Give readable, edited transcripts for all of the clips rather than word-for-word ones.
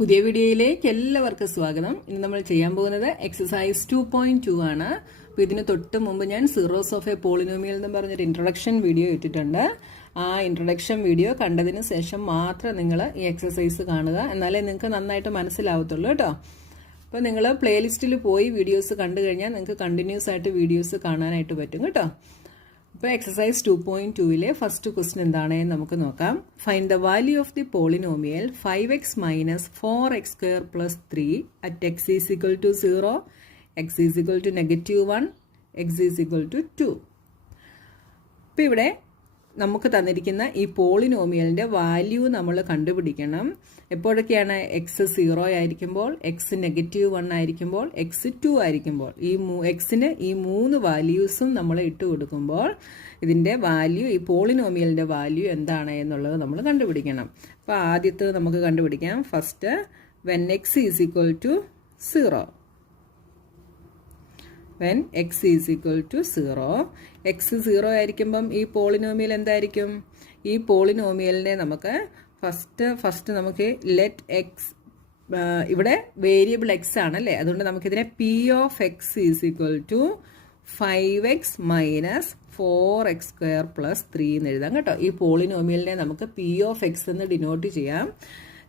പുതിയ വീഡിയോയിലേക്ക് എല്ലാവർക്കും സ്വാഗതം. ഇന്ന് നമ്മൾ ചെയ്യാൻ പോകുന്നത് എക്സസൈസ് 2.2 ആണ്. അപ്പോൾ ഇതിന് തൊട്ട് മുമ്പ് ഞാൻ സീറോസ് ഓഫ് എ പോളിനോമിയൽ എന്ന് പറഞ്ഞൊരു ഇൻട്രൊഡക്ഷൻ വീഡിയോ ഇട്ടിട്ടുണ്ട്. ആ ഇൻട്രൊഡക്ഷൻ വീഡിയോ കണ്ടതിന് ശേഷം മാത്രം നിങ്ങൾ ഈ എക്സസൈസ് കാണുക, എന്നാലേ നിങ്ങൾക്ക് നന്നായിട്ട് മനസ്സിലാവത്തുള്ളൂ കേട്ടോ. അപ്പോൾ നിങ്ങൾ പ്ലേലിസ്റ്റിൽ പോയി വീഡിയോസ് കണ്ടു കഴിഞ്ഞാൽ നിങ്ങൾക്ക് കണ്ടിന്യൂസ് ആയിട്ട് വീഡിയോസ് കാണാനായിട്ട് പറ്റും കേട്ടോ. ഇപ്പോൾ എക്സസൈസ് 2.2ലെ ഫസ്റ്റ് ക്വസ്റ്റ്യൻ എന്താണെന്ന് നമുക്ക് നോക്കാം. Find the value of the polynomial 5x minus 4x square plus 3 at x is equal to 0, x is equal to -1, x is equal to 2. ഇപ്പോൾ ഇവിടെ നമുക്ക് തന്നിരിക്കുന്ന ഈ പോളിനോമിയലിൻ്റെ വാല്യൂ നമ്മൾ കണ്ടുപിടിക്കണം. എപ്പോഴൊക്കെയാണ് എക്സ് 0 ആയിരിക്കുമ്പോൾ, എക്സ് -1 ആയിരിക്കുമ്പോൾ, എക്സ് 2 ആയിരിക്കുമ്പോൾ. എക്സിന് ഈ 3 വാല്യൂസും നമ്മൾ ഇട്ട് കൊടുക്കുമ്പോൾ ഇതിൻ്റെ വാല്യൂ, ഈ പോളിനോമിയലിൻ്റെ വാല്യൂ എന്താണ് എന്നുള്ളത് നമ്മൾ കണ്ടുപിടിക്കണം. അപ്പോൾ ആദ്യത്തെ നമുക്ക് കണ്ടുപിടിക്കാം. First when x is equal to 0. When x is equal to 0, x 0 ആയിരിക്കുമ്പം ഈ പോളിനോമിയൽ എന്തായിരിക്കും? ഈ പോളിനോമിയലിനെ നമുക്ക് ഫസ്റ്റ് നമുക്ക് ലെറ്റ് എക്സ്, ഇവിടെ വേരിയബിൾ എക്സ് ആണല്ലേ, അതുകൊണ്ട് നമുക്കിതിനെ p of X is equal to 5x minus 4x square plus 3 എന്ന് എഴുതാം കേട്ടോ. ഈ പോളിനോമിയലിനെ നമുക്ക് പി ഓഫ് എക്സ് എന്ന് ഡിനോട്ട് ചെയ്യാം.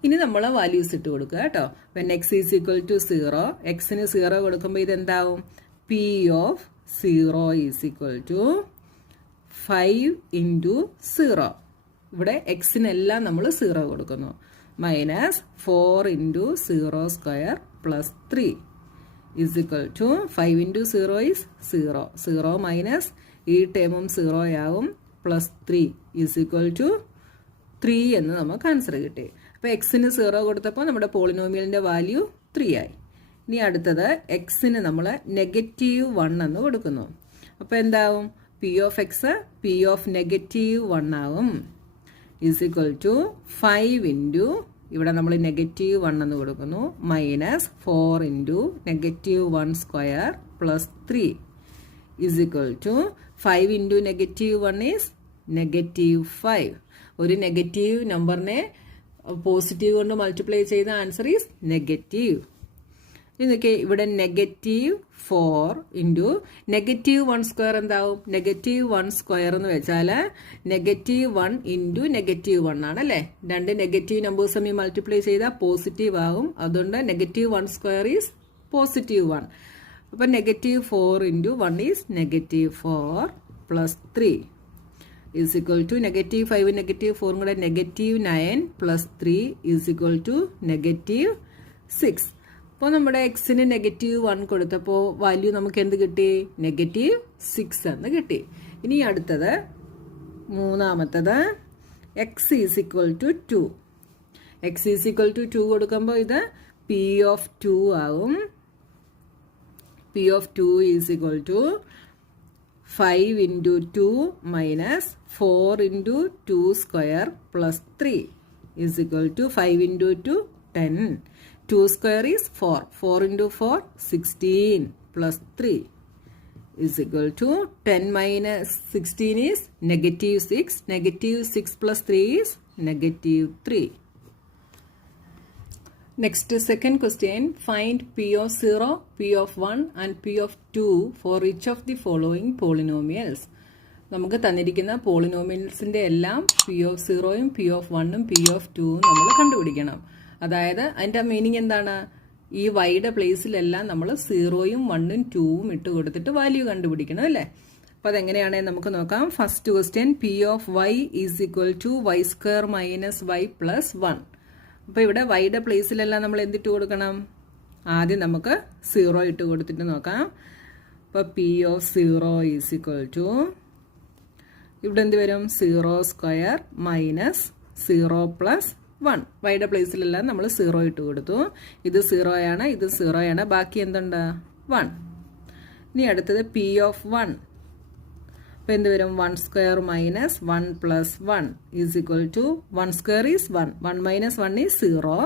ഇനി നമ്മൾ വാല്യൂസ് ഇട്ട് കൊടുക്കുക കേട്ടോ. When x is equal to 0, എക്സിന് 0 കൊടുക്കുമ്പോൾ ഇതെന്താവും? P of 0 is equal to 5 into 0. ഇവിടെ എക്സിനെല്ലാം നമ്മൾ 0 കൊടുക്കുന്നു. Minus 4 into 0 square plus 3 is equal to 5 into 0 is 0. 0 minus ഈ ടേമും 0 ആവും, പ്ലസ് 3 ഈസ് ഈക്വൽ ടു 3 എന്ന് നമുക്ക് ആൻസർ കിട്ടി. അപ്പോൾ എക്സിന് 0 കൊടുത്തപ്പോൾ നമ്മുടെ പോളിനോമിയലിൻ്റെ വാല്യൂ 3 ആയി. ഇനി അടുത്തത് എക്സിന് നമ്മൾ -1 എന്ന് കൊടുക്കുന്നു. അപ്പോൾ എന്താവും? P of X P of -1 ആവും, ഈസ് ഈക്വൽ ടു 5 ഇൻറ്റു, ഇവിടെ നമ്മൾ -1 എന്ന് കൊടുക്കുന്നു, minus 4 into -1 square plus 3 is equal to 5 into -1 is -5. ഒരു നെഗറ്റീവ് നമ്പറിനെ പോസിറ്റീവ് കൊണ്ട് മൾട്ടിപ്ലൈ ചെയ്ത ആൻസർ ഈസ് നെഗറ്റീവ്. ഇതൊക്കെ ഇവിടെ -4 ഇൻറ്റു -1 സ്ക്വയർ എന്താവും? -1 സ്ക്വയർ എന്ന് വെച്ചാൽ -1 ഇൻറ്റു -1 ആണല്ലേ. രണ്ട് നെഗറ്റീവ് നമ്പേഴ്സ് തമ്മിൽ മൾട്ടിപ്ലൈ ചെയ്താൽ പോസിറ്റീവ് ആകും, അതുകൊണ്ട് -1 സ്ക്വയർ ഈസ് +1. അപ്പം -4 into 1 is -4 plus 3 is equal to -5 -4 കൂടെ -9 പ്ലസ് 3 ഈസ് ഈക്വൽ ടു -6. അപ്പോൾ നമ്മുടെ എക്സിന് -1 കൊടുത്തപ്പോൾ വാല്യൂ നമുക്ക് എന്ത് കിട്ടി? -6 എന്ന് കിട്ടി. ഇനി അടുത്തത് മൂന്നാമത്തത് x is equal to 2. X is equal to 2 കൊടുക്കുമ്പോൾ ഇത് പി ഓഫ് 2 ആവും. P of 2 is equal to 5 into 2 minus 4 into 2 square plus 3 is equal to 5 into 2 10. 2 square is 4. 4 into 4, 16 plus 3 is equal to 10 minus 16 is -6. -6 plus 3 is -3. Next, second question. Find P of 0, P of 1 and P of 2 for each of the following polynomials. നമുക്ക് തന്നിരിക്കുന്ന പോളിനോമിയൽസിൻ്റെ എല്ലാം P of 0യും P of 1ഉം P of 2ഉം നമ്മൾ കണ്ടുപിടിക്കണം. അതായത് അതിൻ്റെ മീനിങ് എന്താണ്? ഈ വൈയുടെ പ്ലേസിലെല്ലാം നമ്മൾ 0യും 1ഉം 2ഉം ഇട്ട് കൊടുത്തിട്ട് വാല്യൂ കണ്ടുപിടിക്കണം അല്ലേ. അപ്പോൾ അതെങ്ങനെയാണെന്ന് നമുക്ക് നോക്കാം. First question, p of y is equal to y square minus y plus 1. അപ്പോൾ ഇവിടെ വൈയുടെ പ്ലേസിലെല്ലാം നമ്മൾ എന്തിട്ട് കൊടുക്കണം? ആദ്യം നമുക്ക് 0 ഇട്ട് കൊടുത്തിട്ട് നോക്കാം. അപ്പോൾ p of 0 is equal to, ഇവിടെ എന്ത് വരും? 0 സ്ക്വയർ മൈനസ് 0 പ്ലസ് 1. വൈയുടെ പ്ലേസിലെല്ലാം നമ്മൾ 0 ഇട്ട് കൊടുത്തു. ഇത് 0 ആണ്, ഇത് 0 ആണ്, ബാക്കി എന്തുണ്ട്? 1. ഇനി അടുത്തത് പി ഓഫ് 1. അപ്പോൾ എന്ത് വരും? 1 square minus 1 plus 1 is equal to 1 square is 1. 1 minus 1 is 0.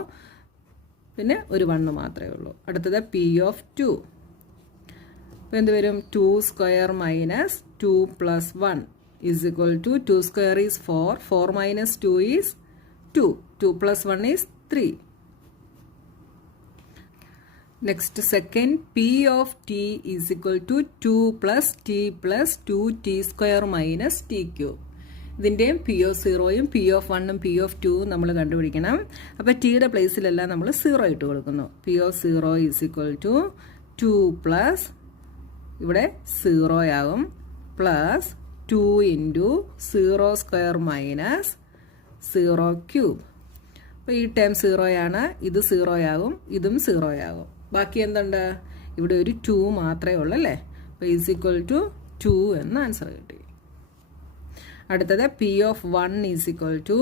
പിന്നെ ഒരു 1 മാത്രമേ ഉള്ളൂ. അടുത്തത് പി ഓഫ് 2. അപ്പോൾ എന്ത് വരും? 2 square minus 2 plus 1 is equal to 2 square is 4. 4 minus 2 is 2. 2 plus 1 is 3. Next second, P of t is equal to 2 plus t plus 2t square minus t cube. ഇതിൻ്റെയും P of സീറോയും P of വണ്ണും P of ടൂവും നമ്മൾ കണ്ടുപിടിക്കണം. അപ്പോൾ ടിയുടെ പ്ലേസിലെല്ലാം നമ്മൾ zero ഇട്ട് കൊടുക്കുന്നു. P of zero is equal to 2 plus ഇവിടെ സീറോ ആകും plus 2 into zero square minus zero cube. അപ്പോൾ ഈ ടേം സീറോയാണ്, ഇത് സീറോ ആകും, ഇതും സീറോ ആകും. ബാക്കി എന്തുണ്ട്? ഇവിടെ ഒരു 2 മാത്രമേ ഉള്ളൂ അല്ലേ. അപ്പോൾ ഈസ് ഈക്വൽ ടു 2 എന്ന ആൻസർ കിട്ടി. അടുത്തത് P of 1 is equal to,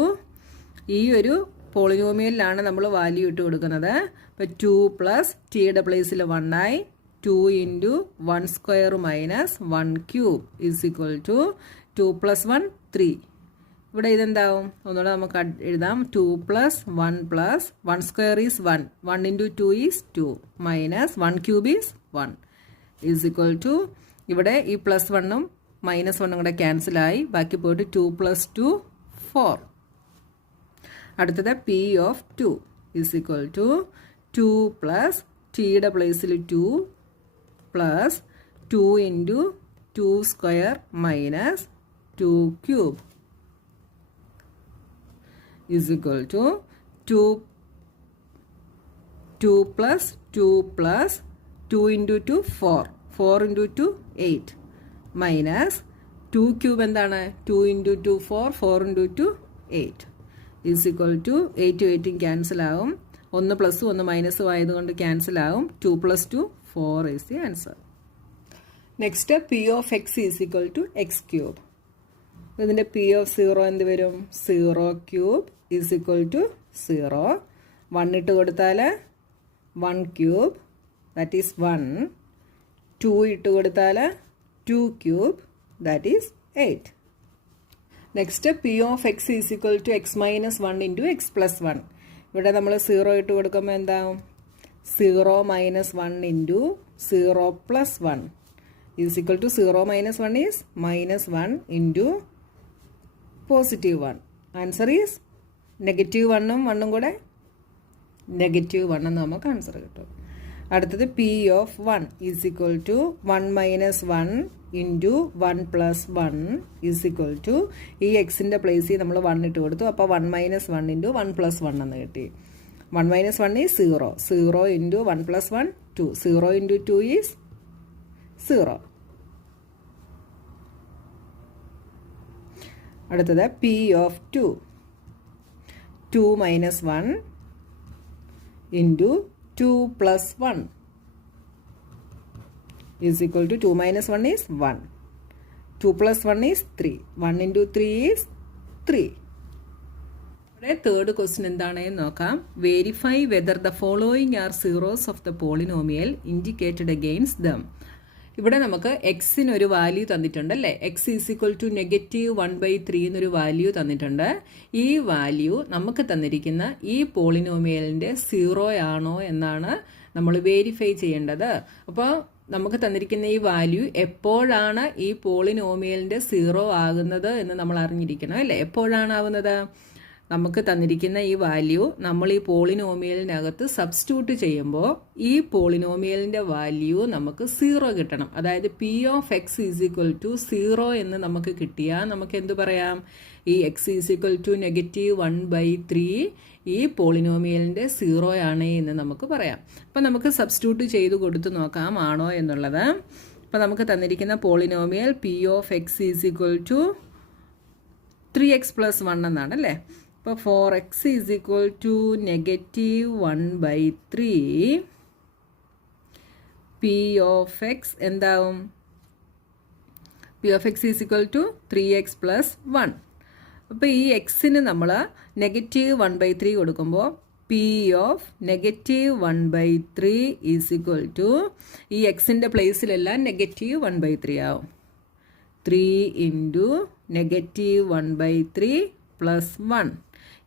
ഈ ഒരു പോളിനോമിയലിലാണ് നമ്മൾ വാല്യൂ ഇട്ട് കൊടുക്കുന്നത്. അപ്പോൾ 2 പ്ലസ് ടിയുടെ പ്ലേസിൽ 1 ആയി 2 into 1 square minus 1 cube is equal to 2 plus 1 3. ഇവിടെ ഇതെന്താവും? ഒന്നുകൂടെ നമുക്ക് എഴുതാം. 2 plus 1 square is 1, 1 into 2 is 2 minus 1 cube is 1 is equal to, ഇവിടെ ഈ പ്ലസ് 1ഉം മൈനസ് 1ഉം കൂടെ ക്യാൻസലായി, ബാക്കി പോയിട്ട് 2 പ്ലസ് 2 4. അടുത്തത് P of 2 is equal to 2 plus ടിയുടെ പ്ലേസിൽ 2 plus 2 into 2 square minus 2 cube is equal to 2 plus 2 into 2 4 into 2 8 minus 2 cube എന്താണ്? 2 into 2 4 into 2 8 is equal to 8 8 cancel ആകും, 1 പ്ലസ് 1 മൈനസ് ആയതുകൊണ്ട് ക്യാൻസൽ ആകും. 2 plus 2 4 is the answer. Next P of X is equal to x cube. ഇതിൻ്റെ p of zero എന്ത് വരും? 0 cube is equal to 0. 1 ഇട്ട് കൊടുത്താൽ 1 cube that is 1. 2 ഇട്ട് കൊടുത്താൽ 2 cube that is 8. Next P of X is equal to X minus 1 into X plus 1. ഇവിടെ നമ്മൾ 0 ഇട്ട് കൊടുക്കുമ്പോൾ എന്താവും? 0 minus 1 into 0 plus 1 is equal to 0 minus 1 is minus 1 into positive 1. Answer is negative 1ഉം 1ഉം കൂടെ നെഗറ്റീവ് 1 എന്ന് നമുക്ക് ആൻസർ കിട്ടും. അടുത്തത് P of 1 is equal to 1 minus 1 into 1 plus 1 is equal to, ഈ എക്സിൻ്റെ പ്ലേസിൽ നമ്മൾ 1 ഇട്ട് കൊടുത്തു, അപ്പോൾ 1 മൈനസ് 1 ഇൻറ്റു 1 പ്ലസ് 1 എന്ന് കിട്ടി. 1 minus 1 is 0, 0 into 1 plus 1 2, 0 into 2 is 0. അടുത്തത് P of 2 minus 1 into 2 plus 1 is equal to 2 minus 1 is 1, 2 plus 1 is 3, 1 into 3 is 3. ഇവിടെ തേർഡ് ക്വസ്റ്റ്യൻ എന്താണെന്ന് നോക്കാം. Verify whether the following are zeros of the polynomial indicated against them. ഇവിടെ നമുക്ക് എക്സിന് ഒരു value തന്നിട്ടുണ്ട് അല്ലേ. എക്സ് ഈസ് ഈക്വൽ ടു -1/3 എന്നൊരു വാല്യൂ തന്നിട്ടുണ്ട്. ഈ വാല്യൂ നമുക്ക് തന്നിരിക്കുന്ന ഈ പോളിനോമിയലിൻ്റെ സീറോ ആണോ എന്നാണ് നമ്മൾ വെരിഫൈ ചെയ്യേണ്ടത്. അപ്പോൾ നമുക്ക് തന്നിരിക്കുന്ന ഈ വാല്യൂ എപ്പോഴാണ് ഈ പോളിനോമിയലിൻ്റെ സീറോ ആകുന്നത് എന്ന് നമ്മൾ അറിഞ്ഞിരിക്കണം അല്ലേ. എപ്പോഴാണ് ആവുന്നത്? നമുക്ക് തന്നിരിക്കുന്ന ഈ വാല്യൂ നമ്മൾ ഈ പോളിനോമിയലിനകത്ത് സബ്സ്റ്റിറ്റ്യൂട്ട് ചെയ്യുമ്പോൾ ഈ പോളിനോമിയലിൻ്റെ വാല്യൂ നമുക്ക് 0 കിട്ടണം. അതായത് p of X is equal to 0 എന്ന് നമുക്ക് കിട്ടിയാൽ നമുക്ക് എന്ത് പറയാം? ഈ എക്സ് ഈസ് ഈക്വൽ ടു -1/3 ഈ പോളിനോമിയലിൻ്റെ 0 ആണ് എന്ന് നമുക്ക് പറയാം. അപ്പം നമുക്ക് സബ്സ്റ്റിറ്റ്യൂട്ട് ചെയ്ത് കൊടുത്ത് നോക്കാം ആണോ എന്നുള്ളത്. അപ്പം നമുക്ക് തന്നിരിക്കുന്ന polynomial P of X is equal to 3x + 1 എന്നാണ് അല്ലേ. അപ്പോൾ 4x is equal to -1/3. P of X എന്താവും? P of X is equal to 3x + 1. അപ്പോൾ ഈ എക്സിന് നമ്മൾ -1/3 കൊടുക്കുമ്പോൾ P of -1/3 is equal to, ഈ എക്സിൻ്റെ പ്ലേസിലെല്ലാം -1/3 ആവും. 3 ഇൻറ്റു -1/3 + 1.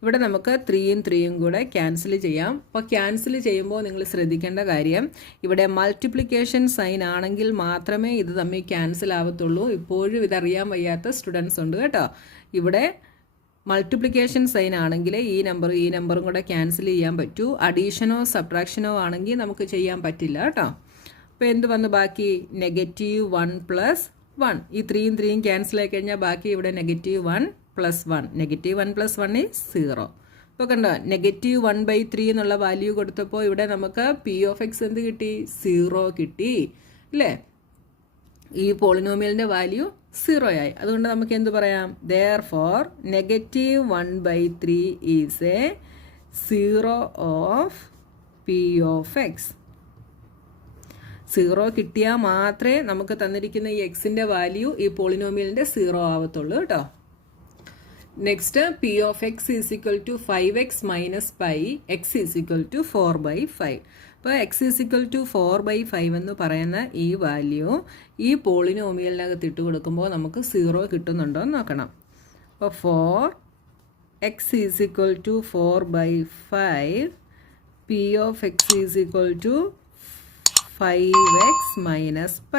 ഇവിടെ നമുക്ക് 3യും 3യും കൂടെ ക്യാൻസൽ ചെയ്യാം. അപ്പോൾ ക്യാൻസൽ ചെയ്യുമ്പോൾ നിങ്ങൾ ശ്രദ്ധിക്കേണ്ട കാര്യം, ഇവിടെ മൾട്ടിപ്ലിക്കേഷൻ സൈൻ ആണെങ്കിൽ മാത്രമേ ഇത് തമ്മിൽ ക്യാൻസൽ ആവത്തുള്ളൂ. ഇപ്പോഴും ഇതറിയാൻ വയ്യാത്ത സ്റ്റുഡൻസ് ഉണ്ട് കേട്ടോ. ഇവിടെ മൾട്ടിപ്ലിക്കേഷൻ സൈൻ ആണെങ്കിൽ ഈ നമ്പറും കൂടെ ക്യാൻസൽ ചെയ്യാൻ പറ്റൂ. അഡീഷനോ സബ്ട്രാക്ഷനോ ആണെങ്കിൽ നമുക്ക് ചെയ്യാൻ പറ്റില്ല കേട്ടോ. അപ്പോൾ എന്ത് വന്നു ബാക്കി? -1 + 1. ഈ 3 ക്യാൻസൽ ആയി കഴിഞ്ഞാൽ ബാക്കി ഇവിടെ -1 + 1. -1 + 1 is 0. ഇപ്പോൾ കണ്ടോ, -1/3 എന്നുള്ള വാല്യൂ കൊടുത്തപ്പോൾ ഇവിടെ നമുക്ക് p(x) എന്ത് കിട്ടി? 0 കിട്ടി അല്ലേ? ഈ പോളിനോമിയലിൻ്റെ വാല്യൂ 0 ആയി. അതുകൊണ്ട് നമുക്ക് എന്ത് പറയാം? therefore -1/3 is a 0 of p(x). 0 കിട്ടിയാൽ മാത്രമേ നമുക്ക് തന്നിരിക്കുന്ന ഈ എക്സിൻ്റെ വാല്യൂ ഈ പോളിനോമിയലിൻ്റെ 0 ആവത്തുള്ളൂ കേട്ടോ. Next p(x) = 5x - π, x = 4/5. അപ്പോൾ x = 4/5 എന്ന് പറയുന്ന ഈ വാല്യൂ ഈ പോളിനോമിയലിനകത്ത് ഇട്ട് കൊടുക്കുമ്പോൾ നമുക്ക് 0 കിട്ടുന്നുണ്ടോ എന്ന് നോക്കണം. അപ്പോൾ 4x = 4/5, p(x) = 5x - π.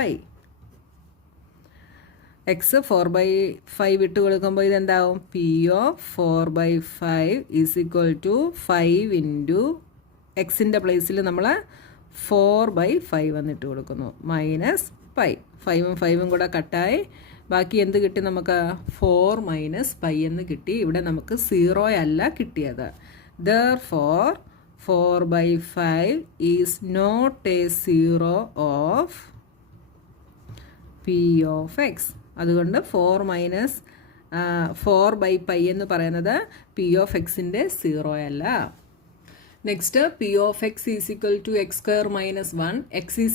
x 4/5 ഇട്ട് കൊടുക്കുമ്പോൾ ഇതെന്താവും? p(4/5) = 5 ഇൻറ്റു എക്സിൻ്റെ പ്ലേസിൽ നമ്മൾ 4/5 വന്നിട്ട് കൊടുക്കുന്നു മൈനസ് പൈ. 5ഉം 5ഉം കൂടെ കട്ടായി ബാക്കി എന്ത് കിട്ടി നമുക്ക്? 4 - π എന്ന് കിട്ടി. ഇവിടെ നമുക്ക് 0 അല്ല കിട്ടിയത്. therefore 4/5 is not a 0 of p(x). അതുകൊണ്ട് 4/π എന്ന് പറയുന്നത് p(x)ൻ്റെ 0 അല്ല. Next p(x) = x² - 1, x =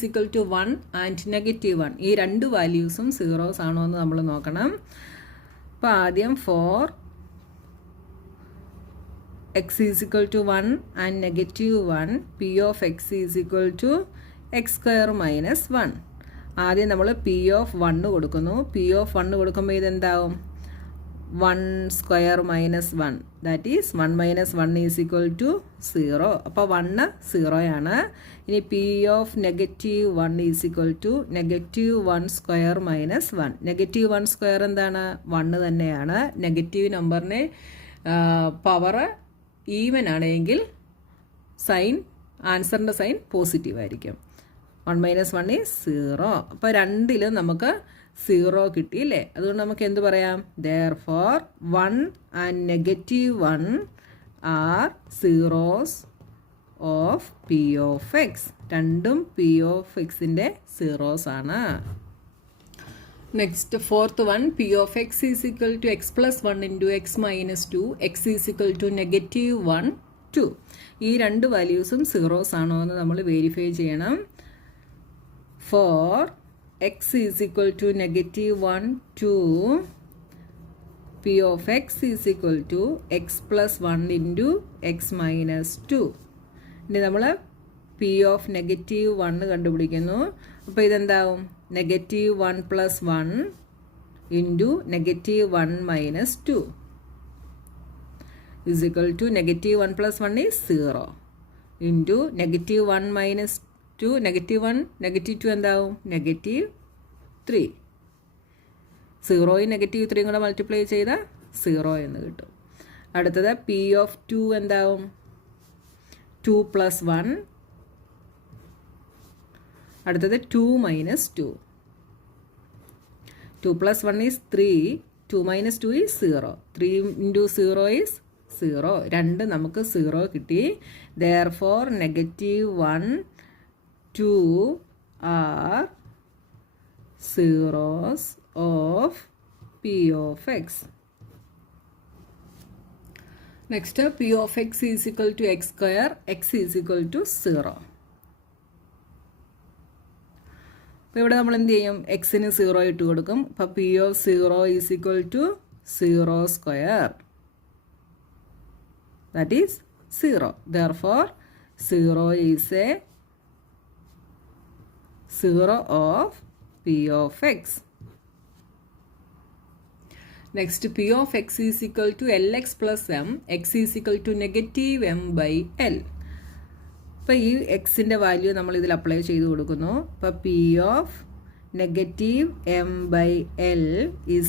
1 and -1. ഈ രണ്ട് വാല്യൂസും 0s ആണോ എന്ന് നമ്മൾ നോക്കണം. അപ്പോൾ ആദ്യം 4x = 1 and -1, p(x) = x² - 1. ആദ്യം നമ്മൾ p(1) കൊടുക്കുന്നു. p(1) കൊടുക്കുമ്പോൾ ഇതെന്താവും? 1² - 1, ദാറ്റ് ഈസ് 1 - 1 = 0. അപ്പോൾ 1 0 ആണ്. ഇനി p(-1) = -1² - 1. -1² എന്താണ്? 1 തന്നെയാണ്. നെഗറ്റീവ് നമ്പറിനെ പവർ ഈവൻ ആണെങ്കിൽ ആൻസറിൻ്റെ സൈൻ പോസിറ്റീവ് ആയിരിക്കും. 1 - 1 is 0. അപ്പോൾ രണ്ടിലും നമുക്ക് 0 കിട്ടിയില്ലേ? അതുകൊണ്ട് നമുക്ക് എന്ത് പറയാം? therefore 1 and -1 are zeros of p(x). രണ്ടും p(x)ൻ്റെ 0s ആണ്. Next fourth one, p(x) = x + 1 × x - 2, x = -1, 2. ഈ രണ്ട് വാല്യൂസും 0s ആണോ എന്ന് നമ്മൾ വെരിഫൈ ചെയ്യണം. for x = -1, 2, p(x) = x + 1 × x - 2. ഇനി നമ്മൾ p(-1) കണ്ടുപിടിക്കുന്നു. അപ്പോൾ ഇതെന്താവും? -1 + 1 × -1 - 2 is equal to -1 + 1 is 0 into -1 - 2, -1 -2 എന്താവും? -3. 0യും -3യും കൂടെ മൾട്ടിപ്ലൈ ചെയ്താൽ 0 എന്ന് കിട്ടും. അടുത്തത് p(2) എന്താവും? 2 + 1. അടുത്തത് 2 - 2. 2 + 1 is 3. 2 - 2 is 0. 3 × 0 is 0. രണ്ട് നമുക്ക് 0 കിട്ടി. therefore -1, 2 are zeros of p(x). Next, p(x) = x², x = 0. അപ്പോൾ ഇവിടെ നമ്മൾ എന്ത് ചെയ്യും? എക്സിന് 0 ഇട്ട് കൊടുക്കും. അപ്പോൾ p(0) = 0². that is 0. therefore 0 is a 0 of p(x). Next, p(x) = lx + m, x = -m/l. അപ്പോൾ ഈ എക്സിൻ്റെ വാല്യൂ നമ്മൾ ഇതിൽ അപ്ലൈ ചെയ്ത് കൊടുക്കുന്നു. അപ്പോൾ p(-m/l) =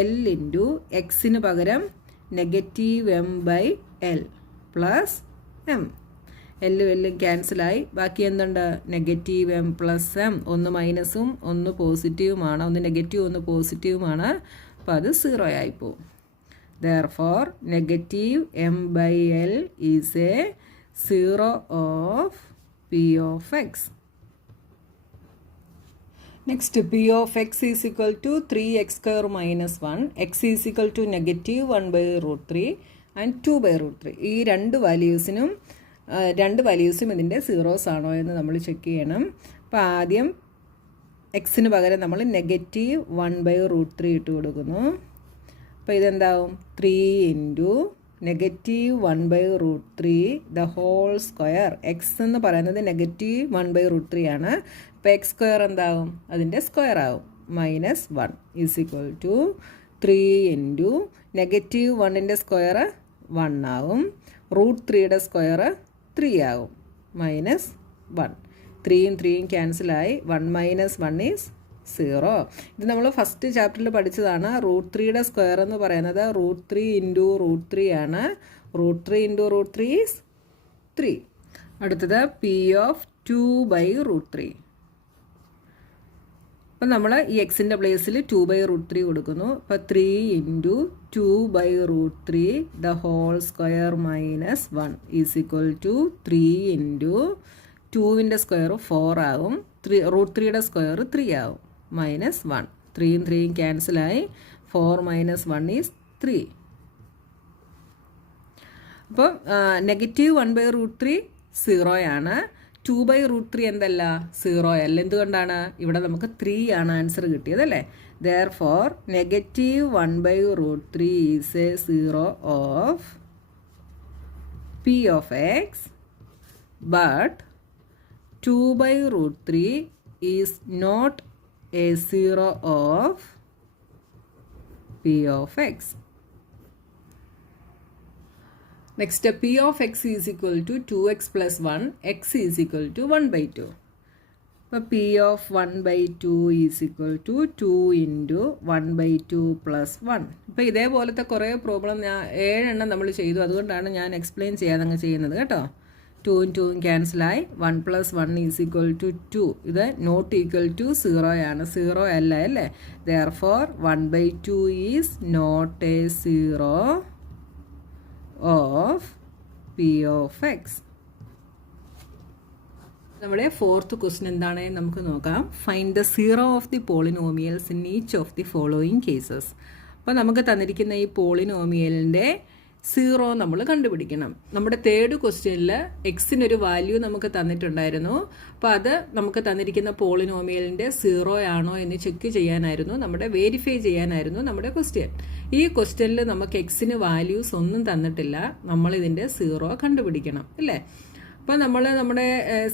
എൽ ഇൻറ്റു എക്സിന് പകരം negative M by L plus M. എല്ലും എല്ലും ക്യാൻസലായി. ബാക്കി എന്തുണ്ട്? Negative M plus M. ഒന്ന് മൈനസും ഒന്ന് പോസിറ്റീവുമാണ്, ഒന്ന് നെഗറ്റീവ് ഒന്ന് പോസിറ്റീവുമാണ്. അപ്പോൾ അത് 0 ആയിപ്പോവും. Therefore, negative m by l is a 0 of p of x. Next, p of x is equal to 3x square minus 1. x is equal to negative 1 by root 3 and 2 by root 3. ഈ രണ്ട് വാല്യൂസും ഇതിൻ്റെ zeros ആണോ എന്ന് നമ്മൾ check ചെയ്യണം. അപ്പോൾ ആദ്യം എക്സിന് പകരം നമ്മൾ നെഗറ്റീവ് 1 by root 3 ഇട്ട് കൊടുക്കുന്നു. അപ്പോൾ ഇതെന്താവും? 3 into negative 1 by root 3 the whole square. X എന്ന് പറയുന്നത് നെഗറ്റീവ് 1 by root 3 ആണ്. അപ്പോൾ എക്സ് സ്ക്വയർ എന്താവും? അതിൻ്റെ സ്ക്വയർ ആവും. Minus 1 is equal to 3 into negative 1ൻ്റെ സ്ക്വയർ 1 ആവും. റൂട്ട് 3യുടെ സ്ക്വയർ 3 ആവും. മൈനസ് 1. 3യും 3യും ക്യാൻസലായി. 1 മൈനസ് 1 ഈസ് 0. ഇത് നമ്മൾ ഫസ്റ്റ് ചാപ്റ്ററിൽ പഠിച്ചതാണ്. റൂട്ട് 3യുടെ സ്ക്വയർ എന്ന് പറയുന്നത് റൂട്ട് 3 ഇൻറ്റു റൂട്ട് 3 ആണ്. Root 3 into root 3 is 3. അടുത്തത് പി ഓഫ് 2 ബൈ റൂട്ട് 3. അപ്പം നമ്മൾ ഈ എക്സിൻ്റെ പ്ലേസിൽ 2 ബൈ റൂട്ട് 3 കൊടുക്കുന്നു. അപ്പോൾ 3 into 2 by root 3 the whole square minus 1 is equal to 3 into 2ൻ്റെ സ്ക്വയർ 4 ആവും. റൂട്ട് 3യുടെ സ്ക്വയർ 3 ആവും. മൈനസ് 1. 3യും 3യും ക്യാൻസലായി. 4 മൈനസ് 1 ഈസ് 3. അപ്പോൾ നെഗറ്റീവ് 1 ബൈ റൂട്ട് 3 0 ആണ്. 2 ബൈ റൂട്ട് 3 എന്തല്ല? 0 അല്ല. എന്തുകൊണ്ടാണ്? ഇവിടെ നമുക്ക് 3 ആണ് ആൻസർ കിട്ടിയത് അല്ലേ? Therefore, negative 1 by root 3 is a 0 of p of x, but 2 by root 3 is not a 0 of p of x. Next, p of x is equal to 2x plus 1, x is equal to 1 by 2. അപ്പോൾ p of 1 by 2 is equal to 2 into 1 by 2 plus 1. ഇപ്പോൾ ഇതേപോലത്തെ കുറേ problem 7 എണ്ണം നമ്മൾ ചെയ്തു. അതുകൊണ്ടാണ് ഞാൻ explain ചെയ്യാതെ ചെയ്യുന്നത് കേട്ടോ. 2യും 2യും ക്യാൻസലായി. 1 plus 1 is equal to 2. ഇത് നോട്ട് ഈക്വൽ ടു 0 ആണ്. 0 അല്ല അല്ലേ? Therefore, 1 by 2 is not a 0 of p of x. നമ്മുടെ ഫോർത്ത് ക്വസ്റ്റ്യൻ എന്താണെന്ന് നമുക്ക് നോക്കാം. Find the 0 of the polynomials in each of the following cases. അപ്പോൾ നമുക്ക് തന്നിരിക്കുന്ന ഈ പോളിനോമിയലിൻ്റെ 0 നമ്മൾ കണ്ടുപിടിക്കണം. നമ്മുടെ തേർഡ് ക്വസ്റ്റ്യനിൽ എക്സിനൊരു വാല്യൂ നമുക്ക് തന്നിട്ടുണ്ടായിരുന്നു. അപ്പോൾ അത് നമുക്ക് തന്നിരിക്കുന്ന പോളിനോമിയലിൻ്റെ 0 ആണോ എന്ന് ചെക്ക് ചെയ്യാനായിരുന്നു, വെരിഫൈ ചെയ്യാനായിരുന്നു നമ്മുടെ ക്വസ്റ്റ്യൻ. ഈ ക്വസ്റ്റ്യനിൽ നമുക്ക് എക്സിന് വാല്യൂസ് ഒന്നും തന്നിട്ടില്ല. നമ്മളിതിൻ്റെ 0 കണ്ടുപിടിക്കണം അല്ലേ? അപ്പോൾ നമ്മുടെ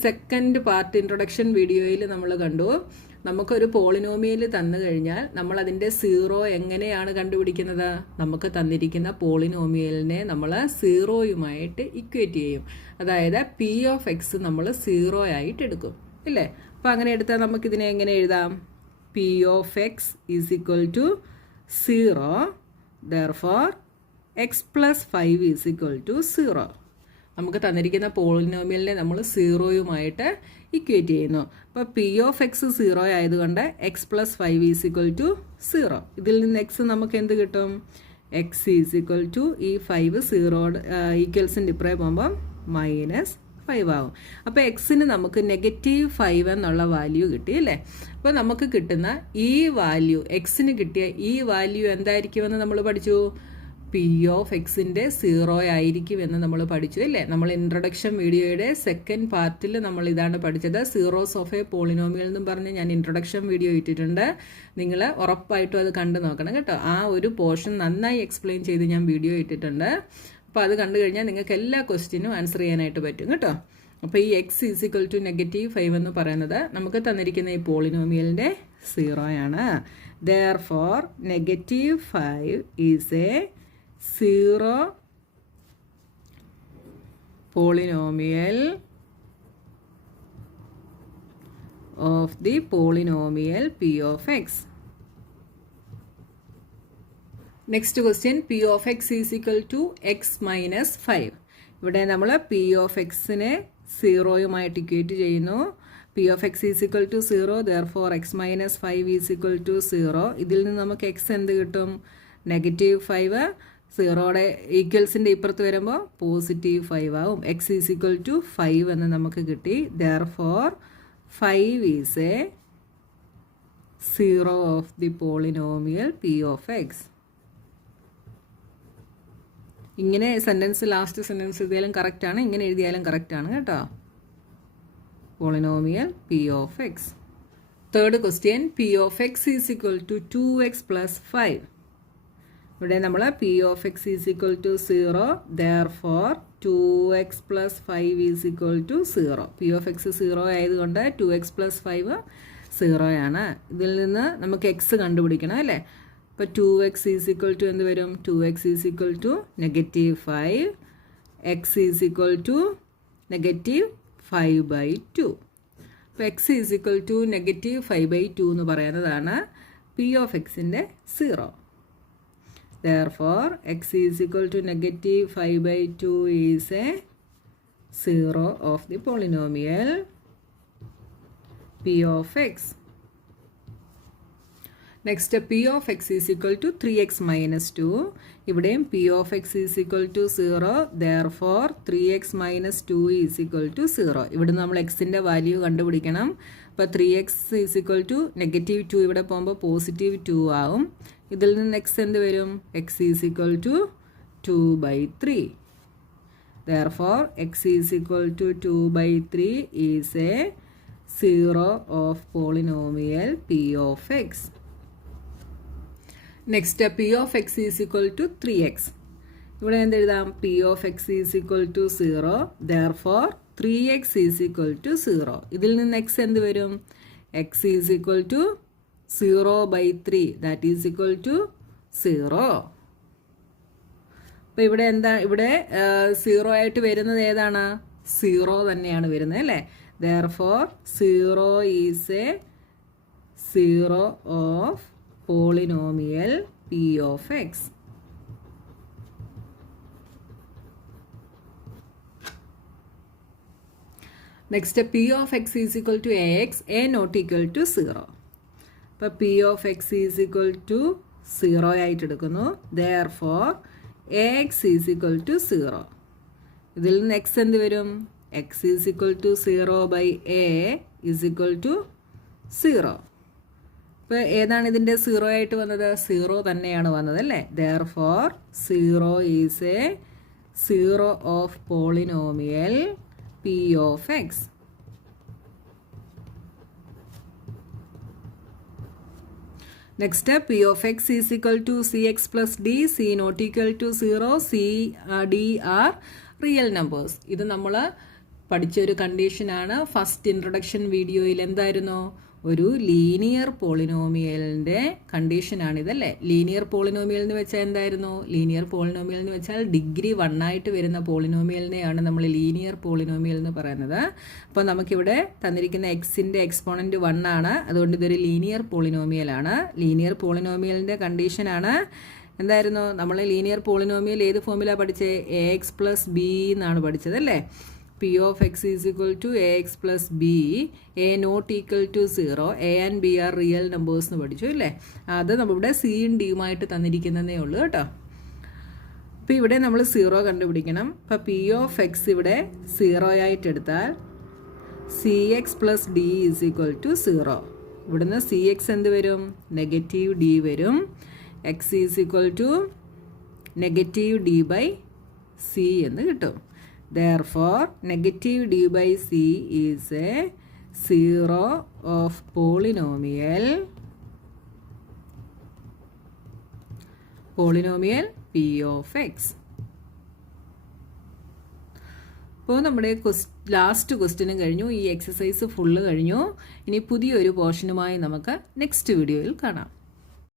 സെക്കൻഡ് പാർട്ട് ഇൻട്രൊഡക്ഷൻ വീഡിയോയിൽ നമ്മൾ കണ്ടു, നമുക്കൊരു പോളിനോമിയൽ തന്നു കഴിഞ്ഞാൽ നമ്മൾ അതിൻ്റെ 0 എങ്ങനെയാണ് കണ്ടുപിടിക്കുന്നത്? നമുക്ക് തന്നിരിക്കുന്ന പോളിനോമിയലിനെ നമ്മൾ 0യുമായിട്ട് ഇക്വേറ്റ് ചെയ്യും. അതായത് പി ഓഫ് എക്സ് നമ്മൾ 0 ആയിട്ട് എടുക്കും ഇല്ലേ? അപ്പോൾ അങ്ങനെ എടുത്താൽ നമുക്കിതിനെ എങ്ങനെ എഴുതാം? P of X is equal to 0. Therefore, x plus 5 is equal to 0. നമുക്ക് തന്നിരിക്കുന്ന പോളിനോമിയലിനെ നമ്മൾ 0യുമായിട്ട് ഇക്വേറ്റ് ചെയ്യുന്നു. അപ്പോൾ പി ഓഫ് എക്സ് 0 ആയതുകൊണ്ട് x plus 5 is equal to 0. ഇതിൽ നിന്ന് എക്സ് നമുക്ക് എന്ത് കിട്ടും? എക്സ് ഈസ് ഈക്വൽ ടു ഈ 5 0 ഈക്വൽസിൻ്റെ ഇപ്പുറേ പോകുമ്പം മൈനസ് 5 ആവും. അപ്പോൾ എക്സിന് നമുക്ക് -5 എന്നുള്ള വാല്യൂ കിട്ടി അല്ലേ? അപ്പോൾ നമുക്ക് കിട്ടുന്ന ഈ വാല്യൂ, എക്സിന് കിട്ടിയ ഈ വാല്യൂ എന്തായിരിക്കുമെന്ന് നമ്മൾ പഠിച്ചു. പി ഓഫ് എക്സിൻ്റെ 0 ആയിരിക്കുമെന്ന് നമ്മൾ പഠിച്ചു അല്ലേ? നമ്മൾ ഇൻട്രൊഡക്ഷൻ വീഡിയോയുടെ സെക്കൻഡ് പാർട്ടിൽ നമ്മൾ ഇതാണ് പഠിച്ചത്. സീറോസ് ഓഫ് എ പോളിനോമിയൽ എന്നും പറഞ്ഞ് ഞാൻ ഇൻട്രൊഡക്ഷൻ വീഡിയോ ഇട്ടിട്ടുണ്ട്. നിങ്ങൾ ഉറപ്പായിട്ടും അത് കണ്ടു നോക്കണം കേട്ടോ. ആ ഒരു പോർഷൻ നന്നായി എക്സ്പ്ലെയിൻ ചെയ്ത് ഞാൻ വീഡിയോ ഇട്ടിട്ടുണ്ട്. അപ്പോൾ അത് കണ്ടു കഴിഞ്ഞാൽ നിങ്ങൾക്ക് എല്ലാ ക്വസ്റ്റ്യനും ആൻസർ ചെയ്യാനായിട്ട് പറ്റും കേട്ടോ. അപ്പോൾ ഈ എക്സ് ഈസ് ഈക്വൽ ടു -5 എന്ന് പറയുന്നത് നമുക്ക് തന്നിരിക്കുന്ന ഈ പോളിനോമിയലിൻ്റെ 0 ആണ്. Therefore, -5 is a 0 polynomial of the polynomial p of x. Next question p of X is equal to X minus 5. ഇവിടെ നമ്മൾ പി ഓഫ് എക്സിനെ 0യുമായിട്ട് ഇക്വേറ്റ് ചെയ്യുന്നു. P of X is equal to 0, therefore x minus 5 is equal to 0. ഇതിൽ നിന്ന് നമുക്ക് X എന്ത് കിട്ടും? -5. 0യുടെ ഈക്വൽസിൻ്റെ ഇപ്പുറത്ത് വരുമ്പോൾ +5 ആവും. എക്സ് ഈസ് ഈക്വൽ ടു 5 എന്ന് നമുക്ക് കിട്ടി. Therefore 5 is a 0 of the polynomial P of x. ഇങ്ങനെ സെൻറ്റൻസ് ലാസ്റ്റ് സെൻറ്റൻസ് എഴുതിയാലും കറക്റ്റാണ്, ഇങ്ങനെ എഴുതിയാലും കറക്റ്റാണ് കേട്ടോ. Polynomial P of x. Third question p of X is equal to 2x + 5. ഇവിടെ നമ്മൾ p of X is equal to 0, therefore 2x + 5 is equal to 0. P of x 0 ആയതുകൊണ്ട് 2x + 5 0 ആണ്. ഇതിൽ നിന്ന് നമുക്ക് എക്സ് കണ്ടുപിടിക്കണം അല്ലേ. അപ്പോൾ 2x ഈസ് ഈക്വൽ ടു എന്ത് വരും? 2x is equal to -5, x is equal to -5/2. അപ്പോൾ എക്സ് ഈസ് ഈക്വൽ ടു -5/2 എന്ന് പറയുന്നതാണ് പി ഓഫ് എക്സിൻ്റെ 0. Therefore, x is equal to -5/2 is a 0 of the polynomial p of x. Next, p of x is equal to 3x minus 2. ഇവിടെയും p of x is equal to 0. Therefore, 3x minus 2 is equal to 0. ഇവിടെ നമ്മൾ xന്റെ value കണ്ടുപിടിക്കണം. അപ്പോൾ 3x is equal to -2 ഇവിടെ പോകുമ്പോൾ +2 ആവും. ഇതിൽ നിന്ന് x എന്ത് വരും? x is equal to 2/3. Therefore, x is equal to 2/3 is a 0 of polynomial p of x. Next, p of x is equal to 3x. ഇവിടെ എന്ത് എഴുതാം? p of x is equal to 0. Therefore, 3x is equal to 0. ഇതിൽ നിന്ന് x എന്ത് വരും? x is equal to 0/3, that is equal to 0. അപ്പോൾ ഇവിടെ എന്താ? ഇവിടെ 0 ആയിട്ട് വരുന്നത് ഏതാണ്? 0 തന്നെയാണ് വരുന്നത് അല്ലേ. Therefore, 0 is a 0 of polynomial p of x. Next, p of x is equal to ax, a not equal to 0. അപ്പോൾ p of x is equal to 0 ആയിട്ട് എടുക്കുന്നു. Therefore, ax is equal to 0. ഇതിൽ നിന്ന് x എന്ത് വരും? x is equal to 0/a is equal to 0. അപ്പോൾ ഏതാണ് ഇതിൻ്റെ 0 ആയിട്ട് വന്നത്? 0 തന്നെയാണ് വന്നത് അല്ലേ. Therefore, 0 is a 0 of polynomial p of x. Next, p of x is equal to cx plus d, c not equal to 0, c, d are real numbers. ഇത് നമ്മൾ പഠിച്ചൊരു കണ്ടീഷനാണ്. ഫസ്റ്റ് ഇൻട്രൊഡക്ഷൻ വീഡിയോയിൽ എന്തായിരുന്നു? ഒരു ലീനിയർ പോളിനോമിയലിൻ്റെ കണ്ടീഷനാണിതല്ലേ. ലീനിയർ പോളിനോമിയൽ എന്ന് വെച്ചാൽ എന്തായിരുന്നു? ലീനിയർ പോളിനോമിയൽ എന്ന് വെച്ചാൽ ഡിഗ്രി 1 ആയിട്ട് വരുന്ന പോളിനോമിയലിനെയാണ് നമ്മൾ ലീനിയർ പോളിനോമിയൽ എന്ന് പറയുന്നത്. അപ്പോൾ നമുക്കിവിടെ തന്നിരിക്കുന്ന എക്സിൻ്റെ എക്സ്പോണൻറ്റ് 1 ആണ്. അതുകൊണ്ട് ഇതൊരു ലീനിയർ പോളിനോമിയലാണ്. ലീനിയർ പോളിനോമിയലിൻ്റെ കണ്ടീഷനാണ് എന്തായിരുന്നു? നമ്മൾ ലീനിയർ പോളിനോമിയൽ ഏത് ഫോമിലാണ് പഠിച്ചത്? ax + b എന്നാണ് പഠിച്ചത് അല്ലേ. p of x is equal to ax plus b, a not equal to 0, a and b are real numbers എന്ന് പഠിച്ചു അല്ലേ. അത് നമ്മളിവിടെ സിയും ഡിയുമായിട്ട് തന്നിരിക്കുന്നതേ ഉള്ളൂ കേട്ടോ. അപ്പോൾ ഇവിടെ നമ്മൾ 0 കണ്ടുപിടിക്കണം. അപ്പോൾ p of x ഇവിടെ 0 ആയിട്ട് എടുത്താൽ cx plus d is equal to 0. ഇവിടുന്ന് cx എന്ത് വരും? -d വരും. x is equal to -d/c എന്ന് കിട്ടും. Therefore, -d/c is a 0 of polynomial p of x. അപ്പോൾ നമ്മുടെ ലാസ്റ്റ് ക്വസ്റ്റ്യനും കഴിഞ്ഞു. ഈ എക്സസൈസ് ഫുള്ള് കഴിഞ്ഞു. ഇനി പുതിയൊരു പോർഷനുമായി നമുക്ക് നെക്സ്റ്റ് വീഡിയോയിൽ കാണാം.